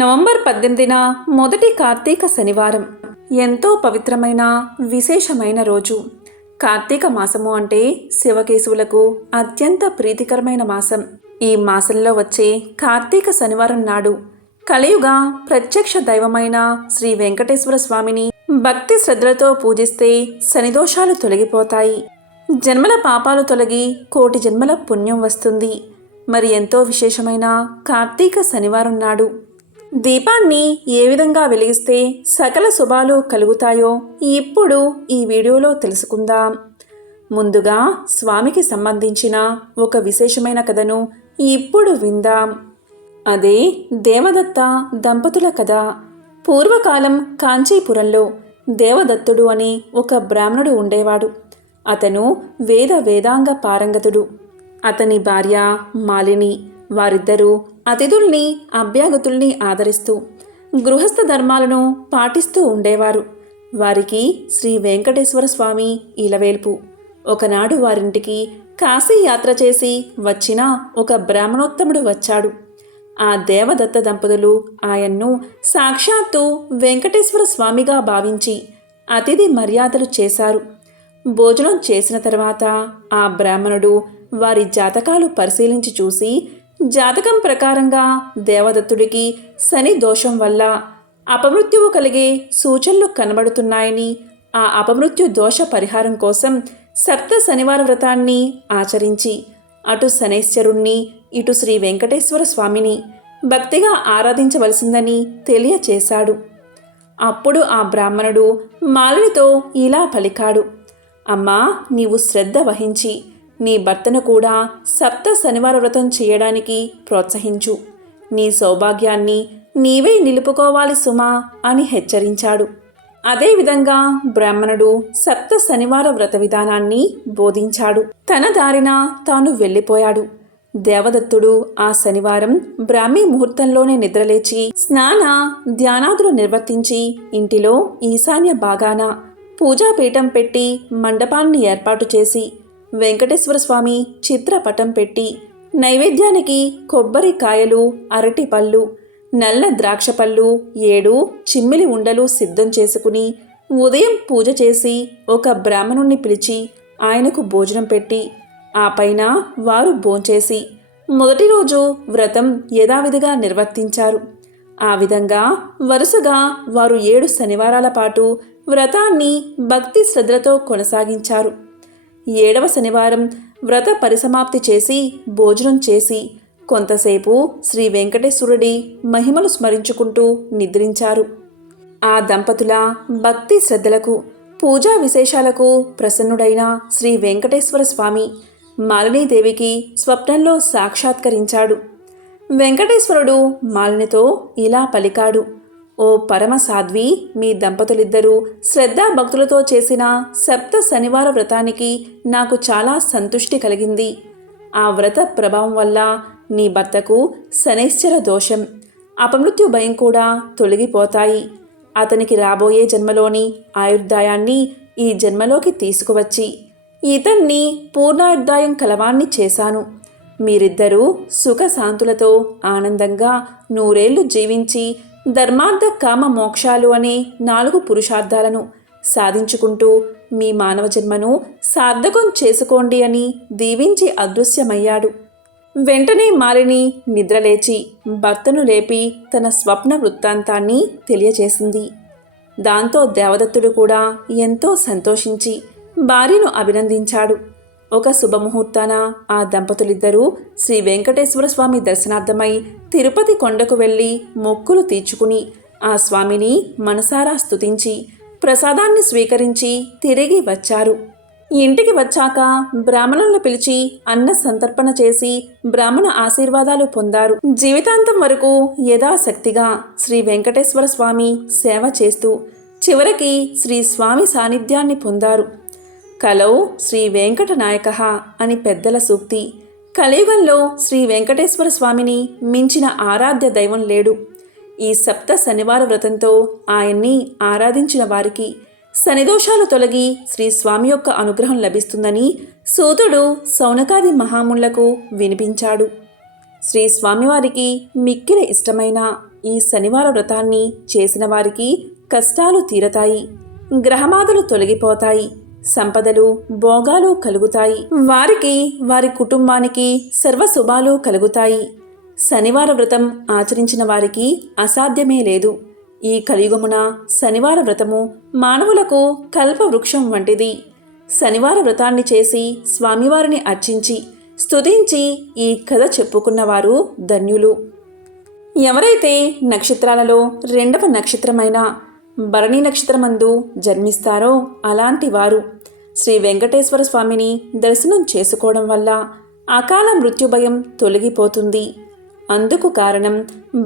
November 18న మొదటి కార్తీక శనివారం. ఎంతో పవిత్రమైన విశేషమైన రోజు. కార్తీక మాసము అంటే శివకేశవులకు అత్యంత ప్రీతికరమైన మాసం. ఈ మాసంలో వచ్చే కార్తీక శనివారం నాడు కలియుగ ప్రత్యక్ష దైవమైన శ్రీ వెంకటేశ్వర స్వామిని భక్తి శ్రద్ధలతో పూజిస్తే శనిదోషాలు తొలగిపోతాయి, జన్మల పాపాలు తొలగి కోటి జన్మల పుణ్యం వస్తుంది. మరి ఎంతో విశేషమైన కార్తీక శనివారం నాడు దీపాన్ని ఏ విధంగా వెలిగిస్తే సకల శుభాలు కలుగుతాయో ఇప్పుడు ఈ వీడియోలో తెలుసుకుందాం. ముందుగా స్వామికి సంబంధించిన ఒక విశేషమైన కథను ఇప్పుడు విందాం. అదే దేవదత్త దంపతుల కథ. పూర్వకాలం కాంచీపురంలో దేవదత్తుడు అని ఒక బ్రాహ్మణుడు ఉండేవాడు. అతను వేదాంగ పారంగతుడు. అతని భార్య మాలిని. వారిద్దరూ అతిథుల్ని అభ్యాగతుల్ని ఆదరిస్తూ గృహస్థ ధర్మాలను పాటిస్తూ ఉండేవారు. వారికి శ్రీ వెంకటేశ్వర స్వామి ఇలవేల్పు. ఒకనాడు వారింటికి కాశీ యాత్ర చేసి వచ్చిన ఒక బ్రాహ్మణోత్తముడు వచ్చాడు. ఆ దేవదత్త దంపతులు ఆయన్ను సాక్షాత్తు వెంకటేశ్వర స్వామిగా భావించి అతిథి మర్యాదలు చేశారు. భోజనం చేసిన తర్వాత ఆ బ్రాహ్మణుడు వారి జాతకాలు పరిశీలించి చూసి, జాతకం ప్రకారంగా దేవదత్తుడికి శని దోషం వల్ల అపమృత్యువు కలిగే సూచనలు కనబడుతున్నాయని, ఆ అపమృత్యు దోష పరిహారం కోసం సప్త శనివార వ్రతాన్ని ఆచరించి అటు శనైశ్వరుణ్ణి ఇటు శ్రీ వెంకటేశ్వర స్వామిని భక్తిగా ఆరాధించవలసిందని తెలియచేశాడు. అప్పుడు ఆ బ్రాహ్మణుడు మాలినితో ఇలా పలికాడు: అమ్మా, నీవు శ్రద్ధ వహించి నీ భర్తను కూడా సప్త శనివార వ్రతం చేయడానికి ప్రోత్సహించు. నీ సౌభాగ్యాన్ని నీవే నిలుపుకోవాలి సుమా అని హెచ్చరించాడు. అదేవిధంగా బ్రాహ్మణుడు సప్త శనివార వ్రత విధానాన్ని బోధించాడు. తన దారిన తాను వెళ్ళిపోయాడు. దేవదత్తుడు ఆ శనివారం బ్రాహ్మీ ముహూర్తంలోనే నిద్రలేచి స్నాన ధ్యానాదులు నిర్వర్తించి ఇంటిలో ఈశాన్య భాగాన పూజాపీఠం పెట్టి మండపాన్ని ఏర్పాటు చేసి వెంకటేశ్వర స్వామి చిత్రపటం పెట్టి నైవేద్యానికి కొబ్బరికాయలు, అరటిపళ్ళు, నల్ల ద్రాక్ష పళ్ళు, 7 చిమ్మిలి ఉండలు సిద్ధం చేసుకుని ఉదయం పూజ చేసి ఒక బ్రాహ్మణుణ్ణి పిలిచి ఆయనకు భోజనం పెట్టి ఆ పైన వారు భోంచేసి మొదటి రోజు వ్రతం యథావిధిగా నిర్వర్తించారు. ఆ విధంగా వరుసగా వారు 7 శనివారాల పాటు వ్రతాన్ని భక్తి శ్రద్ధలతో కొనసాగించారు. 7వ శనివారం వ్రత పరిసమాప్తి చేసి భోజనం చేసి కొంతసేపు శ్రీ వెంకటేశ్వరుడి మహిమలు స్మరించుకుంటూ నిద్రించారు. ఆ దంపతుల భక్తి శ్రద్ధలకు, పూజా విశేషాలకు ప్రసన్నుడైన శ్రీ వెంకటేశ్వర స్వామి మాలినీదేవికి స్వప్నంలో సాక్షాత్కరించాడు. వెంకటేశ్వరుడు మాలినితో ఇలా పలికాడు: ఓ పరమ సాధ్వి, మీ దంపతులిద్దరూ శ్రద్ధాభక్తులతో చేసిన సప్త శనివార వ్రతానికి నాకు చాలా సంతృష్టి కలిగింది. ఆ వ్రత ప్రభావం వల్ల నీ భర్తకు శనైశ్చర దోషం, అపమృత్యు భయం కూడా తొలగిపోతాయి. అతనికి రాబోయే జన్మలోని ఆయుర్దాయాన్ని ఈ జన్మలోకి తీసుకువచ్చి ఇతన్ని పూర్ణాయుర్దాయం కలవాణ్ణి చేశాను. మీరిద్దరూ సుఖశాంతులతో ఆనందంగా 100 ఏళ్లు జీవించి ధర్మార్థ కామ మోక్షాలు అనే 4 పురుషార్థాలను సాధించుకుంటూ మీ మానవ జన్మను సార్థకం చేసుకోండి అని దీవించి అదృశ్యమయ్యాడు. వెంటనే మాలిని నిద్రలేచి భర్తను లేపి తన స్వప్న వృత్తాంతాన్ని తెలియచేసింది. దాంతో దేవదత్తుడు కూడా ఎంతో సంతోషించి భార్యను అభినందించాడు. ఒక శుభముహూర్తాన ఆ దంపతులిద్దరూ శ్రీ వెంకటేశ్వర స్వామి దర్శనార్థమై తిరుపతి కొండకు వెళ్ళి మొక్కులు తీర్చుకుని ఆ స్వామిని మనసారా స్తుతించి ప్రసాదాన్ని స్వీకరించి తిరిగి వచ్చారు. ఇంటికి వచ్చాక బ్రాహ్మణులను పిలిచి అన్న సంతర్పణ చేసి బ్రాహ్మణ ఆశీర్వాదాలు పొందారు. జీవితాంతం వరకు యథాశక్తిగా శ్రీ వెంకటేశ్వర స్వామి సేవ చేస్తూ చివరికి శ్రీ స్వామి సాన్నిధ్యాన్ని పొందారు. కలౌ శ్రీ వెంకటనాయకః అని పెద్దల సూక్తి. కలియుగంలో శ్రీ వెంకటేశ్వర స్వామిని మించిన ఆరాధ్య దైవం లేడు. ఈ సప్త శనివార వ్రతంతో ఆయన్ని ఆరాధించిన వారికి శనిదోషాలు తొలగి శ్రీ స్వామి యొక్క అనుగ్రహం లభిస్తుందని సూతుడు శౌనకాది మహాముళ్లకు వినిపించాడు. శ్రీ స్వామివారికి మిక్కిలి ఇష్టమైన ఈ శనివార వ్రతాన్ని చేసిన వారికి కష్టాలు తీరతాయి, గ్రహబాధలు తొలగిపోతాయి, సంపదలు భోగాలు కలుగుతాయి, వారికి వారి కుటుంబానికి సర్వశుభాలు కలుగుతాయి. శనివార వ్రతం ఆచరించిన వారికి అసాధ్యమే లేదు. ఈ కలియుగమున శనివార వ్రతము మానవులకు కల్పవృక్షం వంటిది. శనివార వ్రతాన్ని చేసి స్వామివారిని అర్చించి స్తుతించి ఈ కథ చెప్పుకున్నవారు ధన్యులు. ఎవరైతే నక్షత్రాలలో 2వ నక్షత్రమైన భరణి నక్షత్రమందు జన్మిస్తారో అలాంటి వారు శ్రీ వెంకటేశ్వర స్వామిని దర్శనం చేసుకోవడం వల్ల అకాల మృత్యుభయం తొలగిపోతుంది. అందుకు కారణం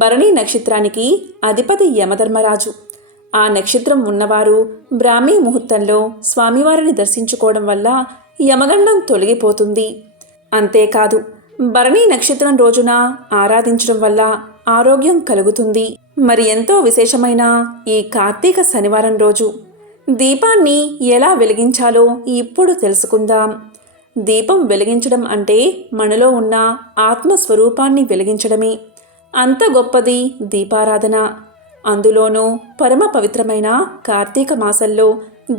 భరణి నక్షత్రానికి అధిపతి యమధర్మరాజు. ఆ నక్షత్రం ఉన్నవారు బ్రాహ్మీ ముహూర్తంలో స్వామివారిని దర్శించుకోవడం వల్ల యమగండం తొలగిపోతుంది. అంతేకాదు, భరణి నక్షత్రం రోజున ఆరాధించడం వల్ల ఆరోగ్యం కలుగుతుంది. మరి ఎంతో విశేషమైన ఈ కార్తీక శనివారం రోజు దీపాన్ని ఎలా వెలిగించాలో ఇప్పుడు తెలుసుకుందాం. దీపం వెలిగించడం అంటే మనలో ఉన్న ఆత్మస్వరూపాన్ని వెలిగించడమే. అంత గొప్పది దీపారాధన. అందులోనూ పరమ పవిత్రమైన కార్తీక మాసంలో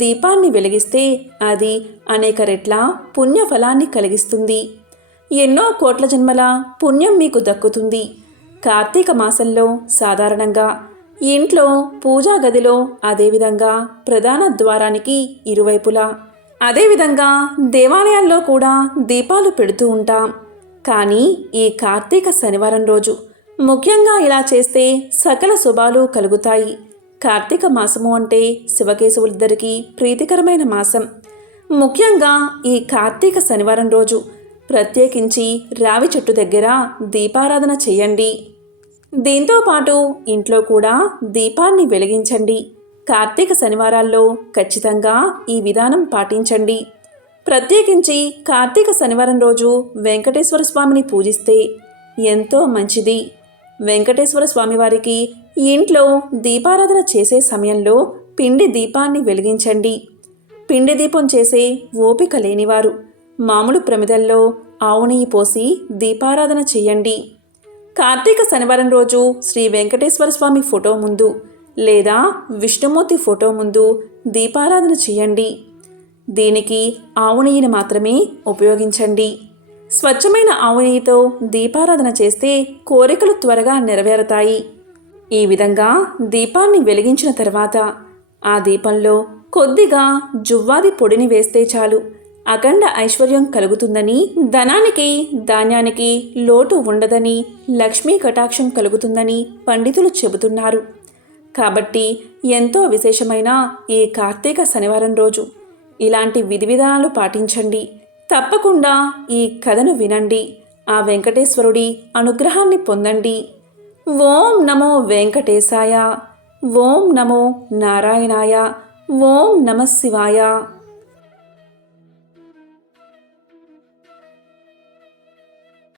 దీపాన్ని వెలిగిస్తే అది అనేక రెట్ల పుణ్యఫలాన్ని కలిగిస్తుంది. ఎన్నో కోట్ల జన్మల పుణ్యం మీకు దక్కుతుంది. కార్తీక మాసంలో సాధారణంగా ఇంట్లో పూజా గదిలో, అదేవిధంగా ప్రధాన ద్వారానికి ఇరువైపులా, అదేవిధంగా దేవాలయాల్లో కూడా దీపాలు పెడుతూ ఉంటాం. కానీ ఈ కార్తీక శనివారం రోజు ముఖ్యంగా ఇలా చేస్తే సకల శుభాలు కలుగుతాయి. కార్తీక మాసము అంటే శివకేశవులిద్దరికీ ప్రీతికరమైన మాసం. ముఖ్యంగా ఈ కార్తీక శనివారం రోజు ప్రత్యేకించి రావి చెట్టు దగ్గర దీపారాధన చేయండి. దీంతోపాటు ఇంట్లో కూడా దీపాన్ని వెలిగించండి. కార్తీక శనివారాల్లో ఖచ్చితంగా ఈ విధానం పాటించండి. ప్రత్యేకించి కార్తీక శనివారం రోజు వెంకటేశ్వర స్వామిని పూజిస్తే ఎంతో మంచిది. వెంకటేశ్వర స్వామివారికి ఇంట్లో దీపారాధన చేసే సమయంలో పిండి దీపాన్ని వెలిగించండి. పిండి దీపం చేసే ఓపిక లేనివారు మామూలు ప్రమిదల్లో ఆవు నెయ్యి పోసి దీపారాధన చేయండి. కార్తీక శనివారం రోజు శ్రీ వెంకటేశ్వర స్వామి ఫోటో ముందు లేదా విష్ణుమూర్తి ఫోటో ముందు దీపారాధన చేయండి. దీనికి ఆవు నెయ్యిని మాత్రమే ఉపయోగించండి. స్వచ్ఛమైన ఆవు నెయ్యితో దీపారాధన చేస్తే కోరికలు త్వరగా నెరవేరుతాయి. ఈ విధంగా దీపాన్ని వెలిగించిన తర్వాత ఆ దీపంలో కొద్దిగా జువ్వాది పొడిని వేస్తే చాలు, అఖండ ఐశ్వర్యం కలుగుతుందని, ధనానికి ధాన్యానికి లోటు ఉండదని, లక్ష్మీ కటాక్షం కలుగుతుందని పండితులు చెబుతున్నారు. కాబట్టి ఎంతో విశేషమైన ఈ కార్తీక శనివారం రోజు ఇలాంటి విధి విధానాలు పాటించండి. తప్పకుండా ఈ కథను వినండి. ఆ వెంకటేశ్వరుడి అనుగ్రహాన్ని పొందండి. ఓం నమో వెంకటేశాయ. ఓం నమో నారాయణాయ. ఓం నమః శివాయ.